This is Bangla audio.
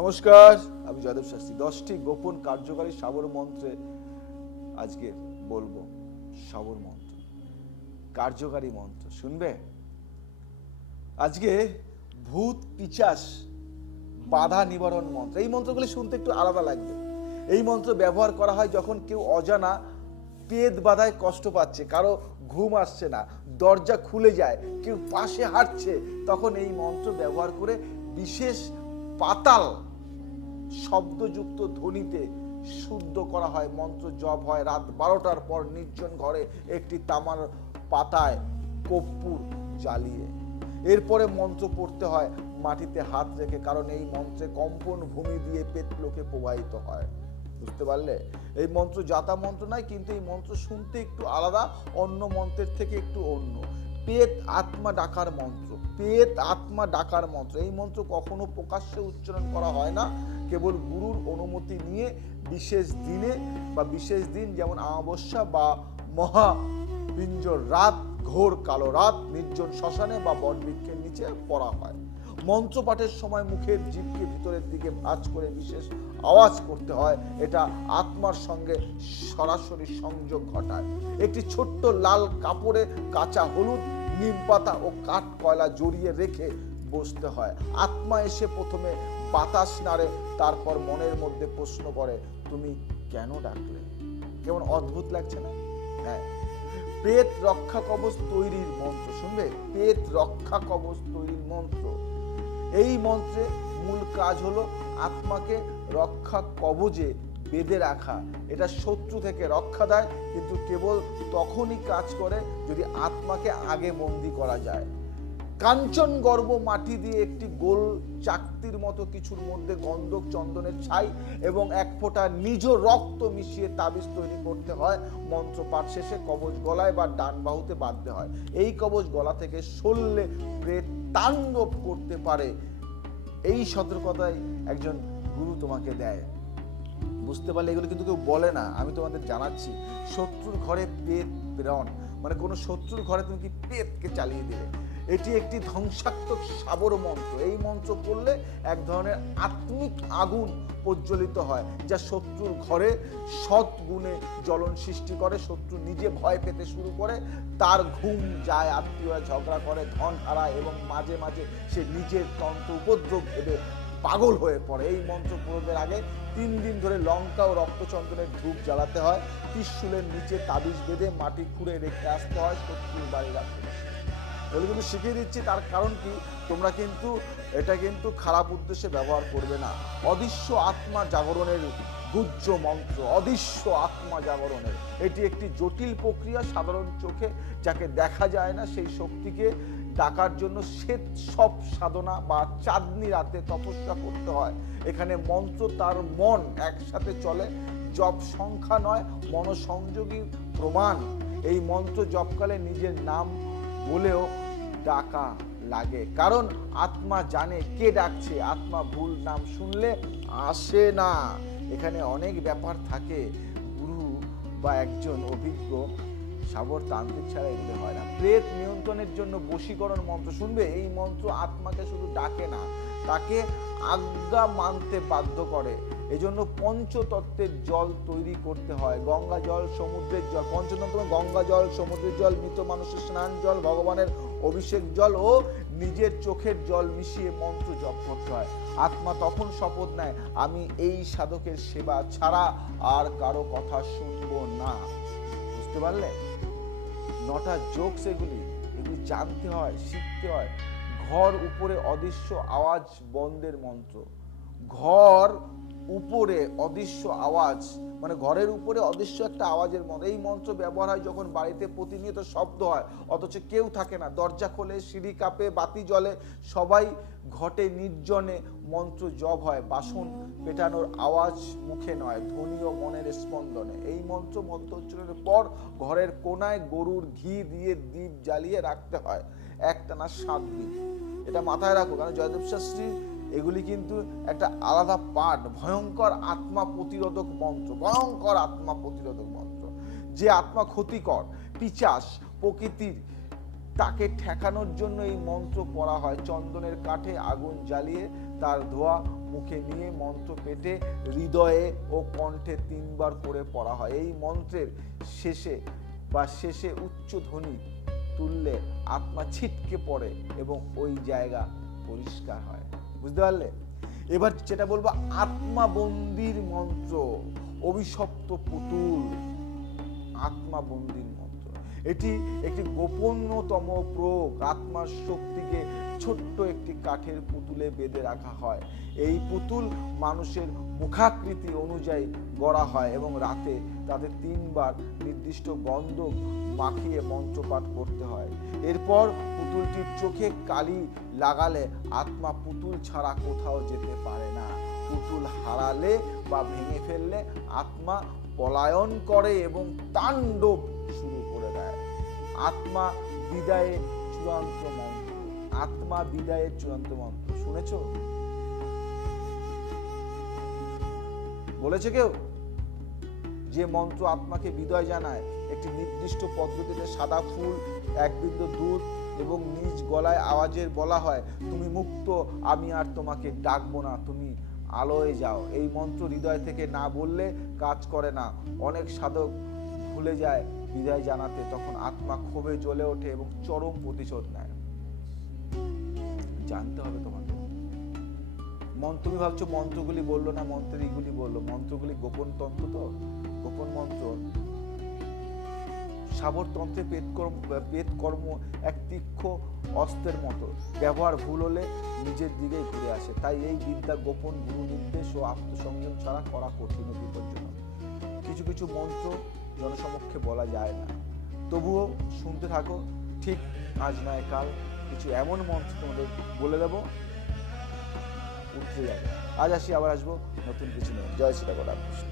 নমস্কার, আমি জয়দেব শাস্ত্রী। 10টি গোপন কার্যকারী শাবর মন্ত্রে আজকে বলবো। শাবর মন্ত্র, কার্যকারী মন্ত্র শুনবে আজকে। ভূত পিচাস বাধা নিবারণ মন্ত্র। এই মন্ত্রগুলি শুনতে একটু আলাদা লাগবে। এই মন্ত্র ব্যবহার করা হয় যখন কেউ অজানা পেট বাধায় কষ্ট পাচ্ছে, কারো ঘুম আসছে না, দরজা খুলে যায়, কেউ পাশে হাঁটছে, তখন এই মন্ত্র ব্যবহার করে বিশেষ পাতাল শব্দযুক্ত ধ্বনিতে শুদ্ধ করা হয়। মন্ত্র জপ হয় রাত 12টার পর নির্জন ঘরে একটি তামার পাতায় কর্পূর জ্বালিয়ে। এরপরে মন্ত্র পড়তে হয় মাটিতে হাত রেখে, কারণ এই মন্ত্রে কম্পন ভূমি দিয়ে পেটলোকে প্রবাহিত হয়। বুঝতে পারলে? এই মন্ত্র যাতা মন্ত্র নয়, কিন্তু এই মন্ত্র শুনতে একটু আলাদা, অন্য মন্ত্রের থেকে একটু অন্য। পেট আত্মা ডাকার মন্ত্র, পেট আত্মা ডাকার মন্ত্র। এই মন্ত্র কখনো প্রকাশ্যে উচ্চারণ করা হয় না, কেবল গুরুর অনুমতি নিয়ে বিশেষ দিনে বা বিশেষ দিন, যেমন অমাবস্যা বা মহাবিঞ্জর রাত, ঘোর কালো রাত, নির্জন শ্মশানে বা বটবৃক্ষের নিচে পড়া হয়। মন্ত্র পাঠের সময় মুখের জিভকে ভিতরের দিকে ভাঁজ করে বিশেষ আওয়াজ করতে হয়। এটা আত্মার সঙ্গে সরাসরি সংযোগ ঘটায়। একটি ছোট্ট লাল কাপড়ে কাঁচা হলুদ, নিম পাতা ও কাঠ কয়লা জড়িয়ে রেখে বসতে হয়। আত্মা এসে প্রথমে বাতাস নাড়ে, তারপর মনের মধ্যে প্রশ্ন করে, তুমি কেন ডাকলে? কেমন অদ্ভুত লাগছে না? হ্যাঁ, পেট রক্ষা কবচ তৈরির মন্ত্র শুনবে। পেট রক্ষা কবচ তৈরির মন্ত্র। এই মন্ত্রে মূল কাজ হলো আত্মাকে রক্ষা কবচে বেঁধে রাখা। এটা শত্রু থেকে রক্ষা দেয়, কিন্তু কেবল তখনই কাজ করে যদি আত্মাকে আগে বন্দী করা যায়। কাঞ্চন গর্ভ মাটি দিয়ে একটি গোল চাকতির মতো কিছুর মধ্যে গন্ধক চন্দনের ছাই এবং এক ফোঁটা নিজ রক্ত মিশিয়ে তাবিজ তৈরি করতে হয়। মন্ত্র পাঠ শেষে কবচ গলায় বা ডান বাহুতে বাঁধতে হয়। এই কবচ গলা থেকে সরলে প্রেত তাণ্ডব করতে পারে। এই সতর্কতাই একজন গুরু তোমাকে দেয়। বুঝতে পারলে? এগুলো কিন্তু কেউ বলে না, আমি তোমাদের জানাচ্ছি। শত্রুর ঘরে পেট প্রেরণ, মানে কোনো শত্রুর ঘরে তুমি কি পেটকে চালিয়ে দিলে। এটি একটি ধ্বংসাত্মক শাবর মন্ত্র। এই মন্ত্র পড়লে এক ধরনের আত্মিক আগুন প্রজ্বলিত হয়, যা শত্রুর ঘরে সৎ গুণে জ্বলন সৃষ্টি করে। শত্রু নিজে ভয় পেতে শুরু করে, তার ঘুম যায়, আত্মীয়রা ঝগড়া করে, ধন হারায় এবং মাঝে মাঝে সে নিজের তন্ত্র উপদ্রব ভেবে পাগল হয়ে পড়ে। এই মন্ত্র প্রয়োগের আগে 3 দিন ধরে লঙ্কা ও রক্তচন্দনের ধূপ জ্বালাতে হয়। ত্রিশূলের নিচে তাবিজ বেঁধে মাটি খুঁড়ে রেখে আসতে হয় শত্রুর বাড়ি রাখতে। এগুলো কিন্তু শিখিয়ে দিচ্ছি, তার কারণ কি, তোমরা কিন্তু এটা কিন্তু খারাপ উদ্দেশ্যে ব্যবহার করবে না। অদৃশ্য আত্মা জাগরণের গুহ্য মন্ত্র, অদৃশ্য আত্মা জাগরণের। এটি একটি জটিল প্রক্রিয়া। সাধারণ চোখে যাকে দেখা যায় না, সেই শক্তিকে ডাকার জন্য শ্বেত সব সাধনা বা চাঁদনি রাতে তপস্যা করতে হয়। এখানে মন্ত্র তার মন একসাথে চলে, জপ সংখ্যা নয়, মনসংযোগী প্রমাণ। এই মন্ত্র জপকালে নিজের নাম বলেও ডাকা লাগে, কারণ আত্মা জানে কে ডাকছে। আত্মা ভুল নাম শুনলে আসে না। এখানে অনেক ব্যাপার থাকে। গুরু বা একজন অভিজ্ঞ শাবর তান্ত্রিক ছাড়া এগুলো হয় না। প্রেত নিয়ন্ত্রণের জন্য বশীকরণ মন্ত্র শুনবে। এই মন্ত্র আত্মাকে শুধু ডাকে না, তাকে আজ্ঞা মানতে বাধ্য করে। এজন্য পঞ্চতত্ত্বের জল তৈরি করতে হয়। গঙ্গা জল, সমুদ্রের জল, পঞ্চতত্ত্ব গঙ্গা জল, সমুদ্রের জল, মৃত মানুষের স্নান জল, ভগবানের অভিষেক জল ও নিজের চোখের জল মিশিয়ে মন্ত্র জপ করতে হয়। আত্মা তখন শপথ নেয়, আমি এই সাধকের সেবা ছাড়া আর কারো কথা শুনবো না। বুঝতে পারলে? 9টা জোকস এগুলি জানতে হয়, শিখতে হয়। ঘর উপরে অদৃশ্য আওয়াজ বন্ধের মন্ত্র। ঘর উপরে অদৃশ্য আওয়াজ, মানে ঘরের উপরে অদৃশ্য একটা আওয়াজের মন্ত্র। এই মন্ত্র ব্যবহার হয় যখন বাড়িতে প্রতিনিয়ত শব্দ হয় অথচ কেউ থাকে না। দরজা খোলে, সিঁড়ি কাঁপে, বাতি জ্বলে, সবাই ঘটে নির্জনে মন্ত্র জপ হয়। বাসন পেটানোর আওয়াজ মুখে নয়, ধ্বনি ও মনের স্পন্দনে। এই মন্ত্র উচ্চারণের পর ঘরের কোনায় গরুর ঘি দিয়ে দীপ জ্বালিয়ে রাখতে হয় একটানা 7 দিন। এটা মাথায় রাখো, কারণ জয়দেব শাস্ত্রী এগুলি কিন্তু একটা আলাদা পাঠ। ভয়ঙ্কর আত্মা প্রতিরোধক মন্ত্র, ভয়ঙ্কর আত্মা প্রতিরোধক মন্ত্র। যে আত্মা ক্ষতিকর, পিশাচ, প্রকৃতির তাকে ঠেকানোর জন্য এই মন্ত্র পড়া হয়। চন্দনের কাঠে আগুন জ্বালিয়ে তার ধোঁয়া মুখে নিয়ে মন্ত্র পেটে হৃদয়ে ও কণ্ঠে 3 বার করে পড়া হয়। এই মন্ত্রের শেষে উচ্চ ধ্বনি তুললে আত্মা ছিটকে পড়ে এবং ওই জায়গা পরিষ্কার হয়। বুঝতে পারলে? এবার যেটা বলবো, আত্মাবন্দির মন্ত্র, অভিশপ্ত পুতুল, আত্মাবন্দির মন্ত্র। এটি একটি গোপনতম প্রয়োগ। আত্মার শক্তিকে ছোট্ট একটি কাঠের পুতুলে বেঁধে রাখা হয়। এই পুতুল মানুষের মুখাকৃতি অনুযায়ী গড়া হয় এবং রাতে তাদের 3 বার নির্দিষ্ট গন্ধ মাখিয়ে মন্ত্রপাঠ করতে হয়। এরপর পুতুলটির চোখে কালি লাগালে আত্মা পুতুল ছাড়া কোথাও যেতে পারে না। পুতুল হারালে বা ভেঙে ফেললে আত্মা পলায়ন করে এবং তাণ্ডব শুরু করে দেয়। আত্মা বিদায়ের চূড়ান্ত মন্ত্র। আত্মা বিদায়ের চূড়ান্ত মন্ত্র শুনেছ? বলেছে কেউ? যে মন্ত্র আত্মাকে বিদায় জানায়, একটি নির্দিষ্ট পদ্ধতিতে সাদা ফুল, 1 বিন্দু দুধ এবং নিজ গলায় আওয়াজের বলা হয়, তুমি মুক্ত, আমি আর তোমাকে ডাকবো না, তুমি আলোয় যাও। এই মন্ত্র হৃদয় থেকে না বললে কাজ করে না। অনেক সাধক ভুলে যায় বিদায় জানাতে, তখন আত্মা ক্ষোভে জ্বলে ওঠে এবং চরম প্রতিশোধ নেয়। জানতে হবে তোমাকে। তুমি ভাবছো মন্ত্রগুলি বললো না, মন্ত্রের এইগুলি বললো। মন্ত্রগুলি গোপন তন্ত্র, তো গোপন মন্ত্র। সাবর তন্ত্রে পেট কর্ম এক তীক্ষ্ণ অস্ত্রের মতো, ব্যবহার ভুল হলে নিজের দিকেই ঘুরে আসে। তাই এই বিদ্যা গোপন, গুরু নির্দেশ ও আত্মসংযম ছাড়া করা কঠিন ও বিপজ্জনক। কিছু কিছু মন্ত্র জনসমক্ষে বলা যায় না, তবুও শুনতে থাকো। ঠিক আজ নয় কাল কিছু এমন মন্ত্র তোমাদের বলে দেবো, উঠতে যাবে। আজ আসি, আবার আসবো নতুন কিছু নিয়ে। জয় শ্রী রাধা কৃষ্ণ।